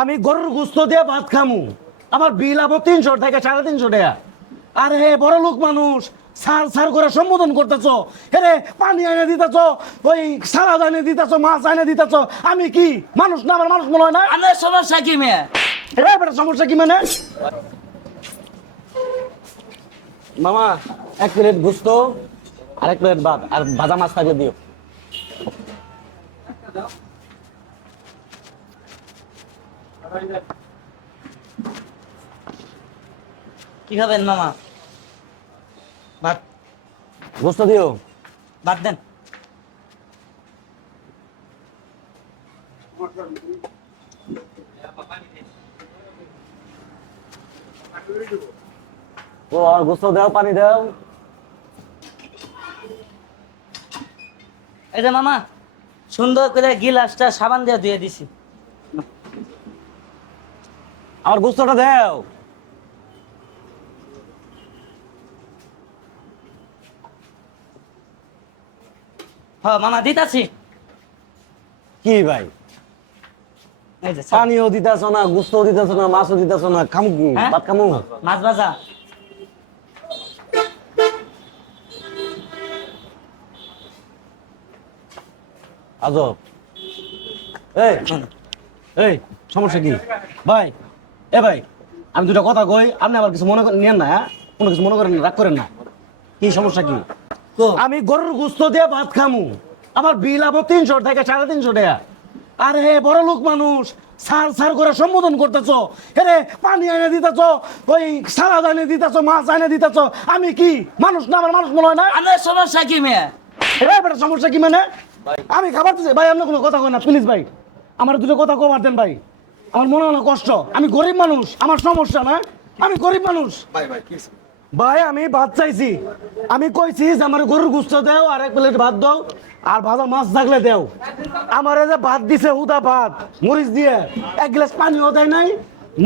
আমি গরুর গুস্ত দিয়ে ভাত খামু। আমার বিল আবো তিনশো থেকে সাড়ে তিনশো টাকা। আরে বড় লোক মানুষ সার সার করে সম্বোধন করতেছ। হেরে পানি এনে দিতেছ ওই সালাদ এনে দিতেছ মাছ এনে দিতেছ। আমি কি মানুষ না আমার মানুষ মনে হয় না? আমার সমস্যা কি মেয়ে? সমস্যা কি মানে? মামা এক প্লেট গুস্ত আর এক প্লেট ভাত আর ভাজা মাছ থাকলে দিও। কি খাবেন মামা? ভাত। গুস্ত দিও। ভাত দেন। ও আর গুস্ত দাও পানি দাও। এই যে মামা সুন্দর করে গিলাসটা সাবান দিয়ে ধুয়ে দিছি। আমার গুস্তটা দেও। হ মামা দিতাছি। কি ভাই? এই যে পানিও দিতেছ না দিতেছ না মাছও দিতেছ না খামু কি? হ্যাঁ? ভাত খামু? মাছ ভাজা। আজব। এই এই সমস্যা কি? ভাই এ ভাই আমি দুটা কথা কই আপনি আবার কিছু মনে করেন নিয়েন না হ্যাঁ? কোনো কিছু মনে করেন না, রাগ করেন না। কি সমস্যা কি? আমি গরুর গুস্ত দিয়ে ভাত খামু। আমার বিল আবো তিনশো থেকে সাড়ে তিনশো টাকা। আরে বড় লোক মানুষ সার সার করে সম্বোধন করতেছ। হেরে পানি এনে দিতেছ ওই সালাদ এনে দিতেছ মাছ এনে দিতেছ। আমি কি মানুষ না আমার মানুষ মনে হয় না? আমার সমস্যা কি মেয়ে? এবার বেটা সমস্যা কি মানে? আমি খাবার ভাই আপনি কোনো কথা কই না প্লিজ ভাই। আমার দুটো কথা কবার দেন ভাই। আমার মনে হয় কষ্ট। আমি গরিব মানুষ আমার সমস্যা না। আমি গরিব মানুষ। ভাই ভাই কি ভাই আমি ভাত চাইছি। আমি কইছি যে আমার গরুর গুস্ত দেও আর এক প্লেট ভাত দাও আর ভাজা মাছ থাকলে দেও। আমার যে ভাত দিছে হুদা ভাত মরিচ দিয়ে এক গ্লাস পানিও দেয় নাই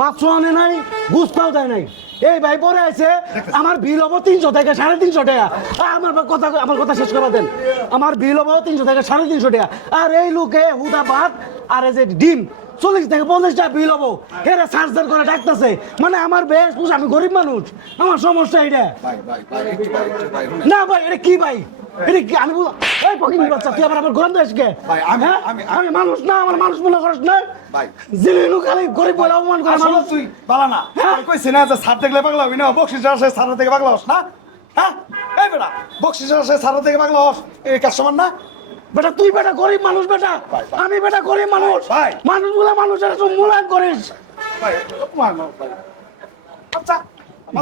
মাছও আনে নাই গুস্তাও দেয় নাই। এই ভাই পরে আছে আমার বিল হব তিনশো থেকে সাড়ে তিনশো টাকা। আমার কথা আমার কথা শেষ করে দেন। আমার বিল হব তিনশো থেকে সাড়ে তিনশো টাকা। আর এই লোকে হুদা ভাত আর যে ডিম চল্লিশ থেকে পঞ্চাশ টাকা বিল হব। এরা সার্জার করে ডাকতেছে। মানে আমার বেশ বুঝ আমি গরিব মানুষ। আমার সমস্যা এটা। না ভাই এটা কি ভাই? এটা কি আমি বুঝ- এই পকিনি বাচ্চা তুই আবার আমার গরম দেশ কে? আমি- হ্যাঁ? আমি- আমি মানুষ না আমার মানুষ মনে করিস না? জিলিনু খালি গরিব বলে অপমান করে মানুষ। তুই বালা না। কইছি না যে সার দেখলে পাগলা হবি না? বকশিস আসে সার থেকে পাগলা হস না? হ্যাঁ? এই বেটা বকশিস আসে সার থেকে পাগলা হস। এই কাস্টমার না? বেটা তুই বেটা গরিব মানুষ বেটা। আমি বেটা গরিব মানুষ। ভাই। মানুষ বলে মানুষের তুই মূল্যায়ন করিস। ভাই। আচ্ছা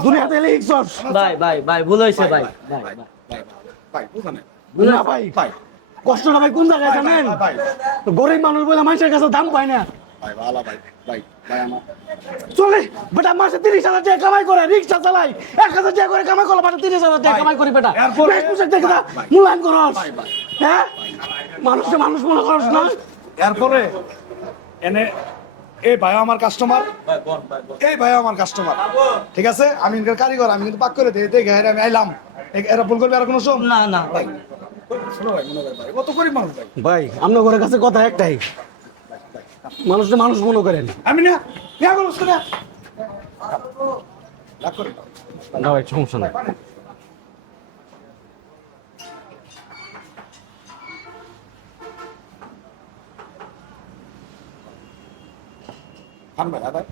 দুনিয়াতে লিখছস ভাই ভাই ভাই ভুল হয়েছে ভাই ভাই। ভাই ভাই। ভাই ভাই বুঝানে না ভাই। ভাই। কষ্ট না ভাই কোন জায়গায় জানেন। গরিব মানুষ বলে মানুষের কাছে দাম পায় না। ভাই ভালো ভাই ভাই ভাই আমার। চলে বেটা মাসে তিরিশ হাজার টাকা কামাই করে রিক্সা চালাই। এক হাজার টাকা করে কামাই মাসে তিরিশ হাজার টাকা কামাই করি বেটা। বেশ পোশাক দেখে। মূল্যায়ন করস। হ্যাঁ? মানুষকে মানুষ মনে করস না? এরপরে এনে এই ভাই আমার কাস্টমার এই ভাই আমার কাস্টমার ঠিক আছে? আমি ইনকার কারিগর আমি কিন্তু পাক করে দিই দেখে আমি আইলাম। এরা ভুল করবে আর কোনো শোন? না না। ভাই ভাই ভাই কত গরিব মানুষ ভাই। ভাই আপনার ঘরের কাছে কথা একটাই। মানুষকে মানুষ মনে করেন। আমি না বিয়া করছ না। ভাই সমস্যা নাই। খান ভাই হ্যাঁ ভাই